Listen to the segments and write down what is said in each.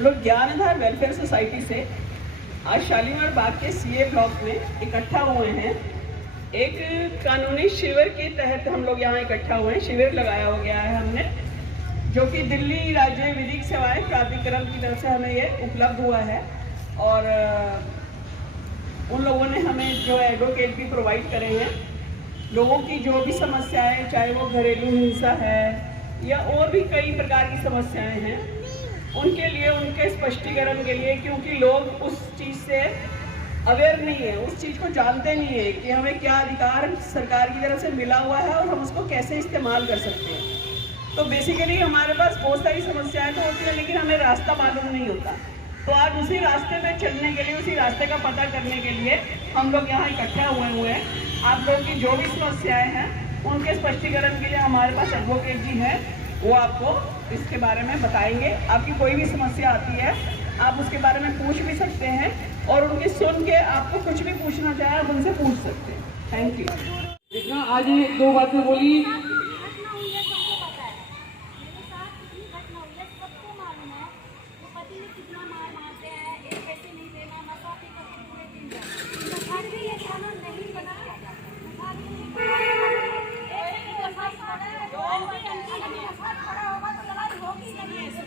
हम लोग ज्ञानधार welfare society से आज शालीमार बाग के सीए ब्लॉक में इकट्ठा हुए हैं। एक कानूनी शिविर के तहत हम लोग यहाँ इकट्ठा हुए हैं। शिविर लगाया हो गया है हमने, जो कि दिल्ली राज्य विधिक सेवाएं प्राधिकरण की तरफ से हमें ये उपलब्ध हुआ है। और उन लोगों ने हमें जो एडवोकेट भी प्रोवाइड करे हैं। लोगों की जो भी समस्याएं, चाहे वो घरेलू हिंसा है या और भी कई प्रकार की समस्याएं हैं, उनके लिए, उनके स्पष्टीकरण के लिए, क्योंकि लोग उस चीज़ से अवेयर नहीं है, उस चीज़ को जानते नहीं है कि हमें क्या अधिकार सरकार की तरफ से मिला हुआ है और हम उसको कैसे इस्तेमाल कर सकते हैं। तो बेसिकली हमारे पास बहुत सारी समस्याएं तो होती है, लेकिन हमें रास्ता मालूम नहीं होता। तो आज उसी रास्ते पे चलने के लिए, उसी रास्ते का पता करने के लिए हम लोग यहाँ इकट्ठा हुए हैं। आप लोगों की जो भी समस्याएं हैं उनके स्पष्टीकरण के लिए हमारे पास एडवोकेट जी हैं, वो आपको इसके बारे में बताएंगे। आपकी कोई भी समस्या आती है आप उसके बारे में पूछ भी सकते हैं, और उनकी सुन के आपको कुछ भी पूछना चाहे आप उनसे पूछ सकते हैं। Thank you. देखना, आज ये दो बातें बोली।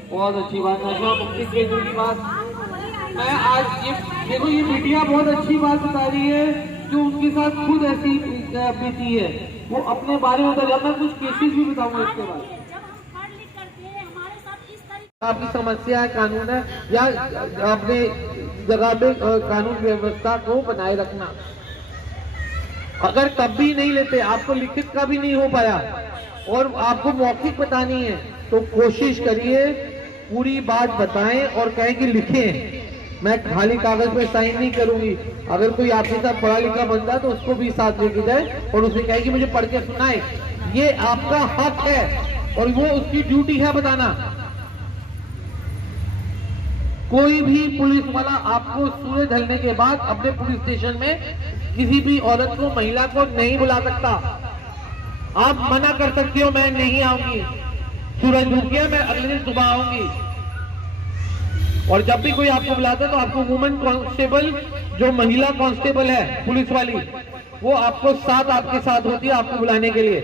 बहुत अच्छी बात, नशा मुक्ति केंद्र की बात। मैं आज ये देखो, ये मीडिया बहुत अच्छी बात बता रही है जो उनके साथ खुद ऐसी बीती है, वो अपने बारे में बता। मैं कुछ केसेस भी बताऊंगा इसके बाद। आपकी समस्या है, कानून है, या अपने जगह पे कानून व्यवस्था को बनाए रखना। अगर तब भी नहीं लेते, आपको लिखित का भी नहीं हो पाया और आपको मौखिक बतानी है, तो कोशिश करिए पूरी बात बताएं और कहें कि लिखें। मैं खाली कागज पे साइन नहीं करूंगी। अगर कोई आपके साथ पढ़ा लिखा बंदा तो उसको भी साथ लेके जाए और उसे कहे कि मुझे पढ़ के सुनाए। ये आपका हक है और वो उसकी ड्यूटी है बताना। कोई भी पुलिस वाला आपको सूरज ढलने के बाद अपने पुलिस स्टेशन में किसी भी औरत को, महिला को नहीं बुला सकता। आप मना कर सकते हो, मैं नहीं आऊंगी, सूरज डूब गया, मैं अगले दिन सुबह आऊंगी। और जब भी कोई आपको बुलाता है तो आपको वुमेन कांस्टेबल, जो महिला कांस्टेबल है पुलिस वाली, वो आपको साथ, आपके साथ होती है आपको बुलाने के लिए।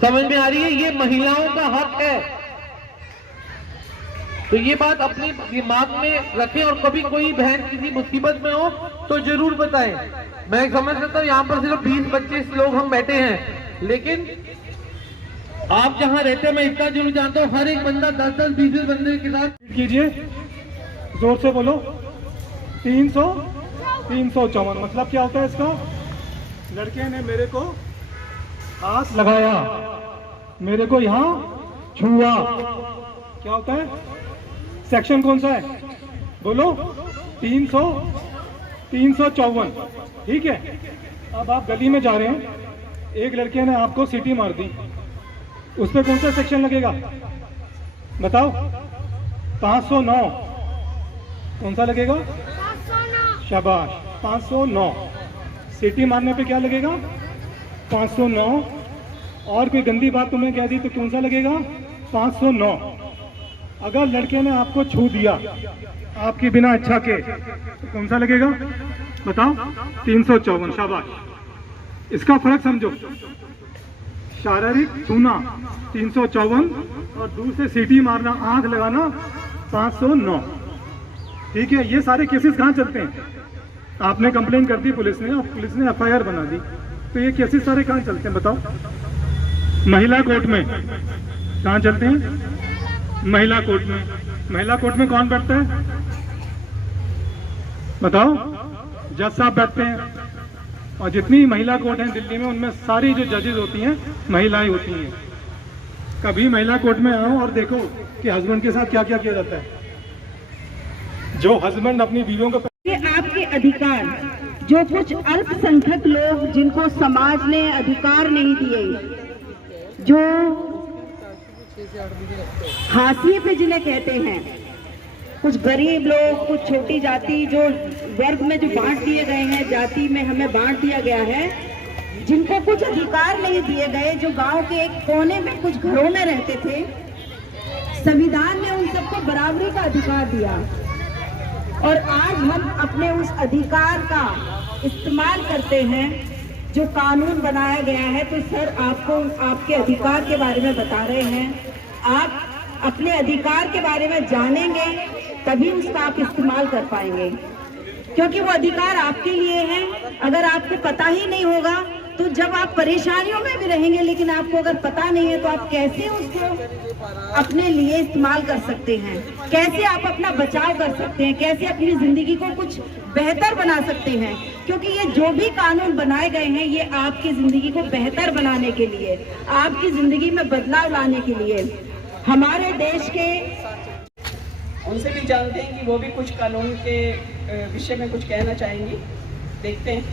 समझ में आ रही है? ये महिलाओं का हक है। तो ये बात अपने दिमाग में रखें, और कभी कोई बहन किसी मुसीबत में हो तो जरूर बताएं। मैं समझ सकता हूँ यहाँ पर सिर्फ 20-25 लोग हम बैठे हैं, लेकिन आप जहाँ रहते हैं मैं इतना जरूर जानता हूँ, हर एक बंदा 10-10, 20 बंदे के साथ कीजिए। जोर से बोलो। 354 मतलब क्या होता है इसका? लड़के ने मेरे को हाथ लगाया, मेरे को यहाँ छुआ, क्या होता है? सेक्शन कौन सा है बोलो? 354। ठीक है। अब आप गली में जा रहे हैं, एक लड़के ने आपको सीटी मार दी, उस पर कौन सा सेक्शन लगेगा बताओ? 509। कौन सा लगेगा? 509। शाबाश, 509। सीटी मारने पे क्या लगेगा? 509। और कोई गंदी बात तुमने कह दी तो कौन सा लगेगा? 509। अगर लड़के ने आपको छू दिया आपकी बिना इच्छा के तो कौन सा लगेगा बताओ? 354। शाबाश। इसका फर्क समझो। शारीरिक छूना 354 और दूसरे सीटी मारना, आंख लगाना 509। ठीक है। ये सारे केसेस कहाँ चलते हैं? आपने कंप्लेन कर दी पुलिस ने और पुलिस ने एफआईआर बना दी, तो ये केसेस सारे कहाँ चलते हैं बताओ? महिला कोर्ट में। कहाँ चलते हैं? महिला कोर्ट में। महिला कोर्ट में कौन बैठता है बताओ? जज साहब बैठते हैं। और जितनी महिला कोर्ट हैं दिल्ली में, उनमें सारी जो जजेस होती हैं महिलाएं होती हैं। कभी महिला कोर्ट में आओ और देखो कि हस्बैंड के साथ क्या क्या किया जाता है। जो हस्बैंड अपनी बीवियों को, ये आपके अधिकार, जो कुछ अल्पसंख्यक लोग जिनको समाज ने अधिकार नहीं दिए, जो हाशिए पे जिन्हें कहते हैं, कुछ गरीब लोग, कुछ छोटी जाति, जो वर्ग में जो बांट दिए गए हैं, जाति में हमें बांट दिया गया है, जिनको कुछ अधिकार नहीं दिए गए, जो गांव के एक कोने में कुछ घरों में रहते थे, संविधान ने उन सबको बराबरी का अधिकार दिया और आज हम अपने उस अधिकार का इस्तेमाल करते हैं। जो कानून बनाया गया है, तो सर आपको आपके अधिकार के बारे में बता रहे हैं। आप अपने अधिकार के बारे में जानेंगे तभी उसका आप इस्तेमाल कर पाएंगे, क्योंकि वो अधिकार आपके लिए है। अगर आपको पता ही नहीं होगा तो जब आप परेशानियों में भी रहेंगे, लेकिन आपको अगर पता नहीं है तो आप कैसे उसको अपने लिए इस्तेमाल कर सकते हैं, कैसे आप अपना बचाव कर सकते हैं, कैसे अपनी जिंदगी को कुछ बेहतर बना सकते हैं। क्योंकि ये जो भी कानून बनाए गए हैं, ये आपकी जिंदगी को बेहतर बनाने के लिए, आपकी जिंदगी में बदलाव लाने के लिए। हमारे देश के उनसे भी जानते हैं कि वो भी कुछ कानून के विषय में कुछ कहना चाहेंगी। देखते हैं।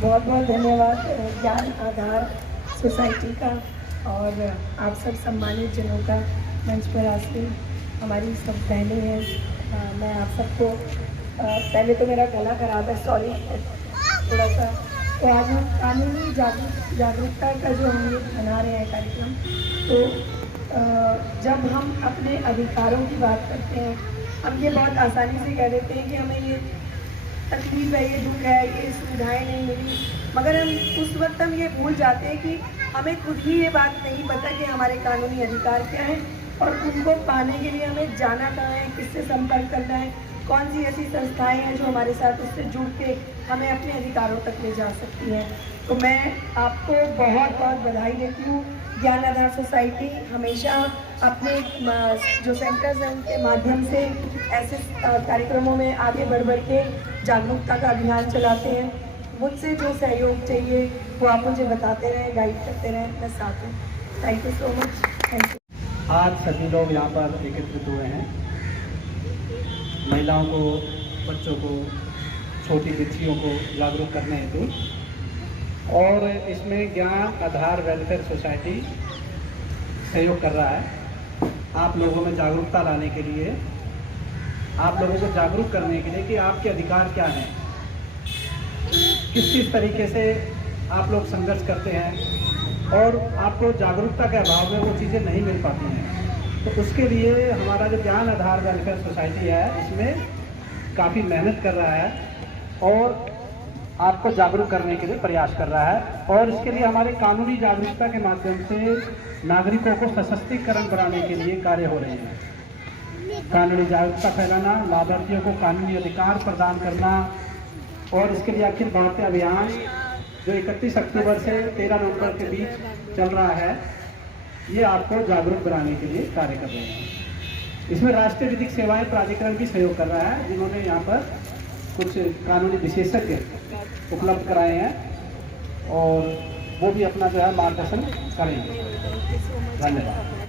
बहुत बहुत धन्यवाद ज्ञान आधार सोसाइटी का और आप सब सम्मानित जनों का मंच पर आके हमारी सब बहनें हैं। मैं आप सबको पहले तो मेरा गला खराब है, सॉरी थोड़ा सा। तो आज हम कानूनी जागरूकता का जो हम ये बना रहे हैं कार्यक्रम, तो जब हम अपने अधिकारों की बात करते हैं, हम ये बहुत आसानी से कह देते हैं कि हमें ये तकलीफ है, ये दुख है, ये सुविधाएं नहीं मिली, मगर हम उस वक्त हम ये भूल जाते हैं कि हमें खुद ही ये बात नहीं पता कि हमारे कानूनी अधिकार क्या है और उनको पाने के लिए हमें जाना कहाँ है, किससे संपर्क करना है, कौन सी ऐसी संस्थाएं हैं जो हमारे साथ उससे जुड़ के हमें अपने अधिकारों तक ले जा सकती हैं। तो मैं आपको बहुत बहुत बधाई देती हूँ। ज्ञान आधार सोसाइटी हमेशा अपने जो सेंटर्स हैं उनके माध्यम से ऐसे कार्यक्रमों में आगे बढ़ के जागरूकता का अभियान चलाते हैं। मुझसे जो सहयोग चाहिए वो आप मुझे बताते रहें, गाइड करते रहें, मैं साथ हूँ। Thank you so much. Thank you. आज सभी लोग यहाँ पर एकत्रित हुए हैं। महिलाओं को, बच्चों को, छोटी बच्चियों को जागरूक करने हेतु, और इसमें ज्ञान आधार वेलफेयर सोसाइटी सहयोग कर रहा है आप लोगों में जागरूकता लाने के लिए, आप लोगों को जागरूक करने के लिए कि आपके अधिकार क्या हैं, किस तरीके से आप लोग संघर्ष करते हैं और आपको जागरूकता के अभाव में वो चीज़ें नहीं मिल पाती हैं। तो उसके लिए हमारा जो ज्ञान आधार वेलफेयर सोसाइटी है, इसमें काफ़ी मेहनत कर रहा है और आपको जागरूक करने के लिए प्रयास कर रहा है। और इसके लिए हमारे कानूनी जागरूकता के माध्यम से नागरिकों को सशक्तिकरण बनाने के लिए कार्य हो रहे हैं। कानूनी जागरूकता फैलाना, लाभार्थियों को कानूनी अधिकार प्रदान करना, और इसके लिए अखिल भारतीय अभियान जो 31 अक्टूबर से 13 नवंबर के बीच चल रहा है, ये आपको जागरूक बनाने के लिए कार्य कर रहे हैं। इसमें राष्ट्रीय विधिक सेवाएं प्राधिकरण भी सहयोग कर रहा है, जिन्होंने यहाँ पर कुछ कानूनी विशेषज्ञ उपलब्ध कराए हैं और वो भी अपना जो है मार्गदर्शन करेंगे। धन्यवाद।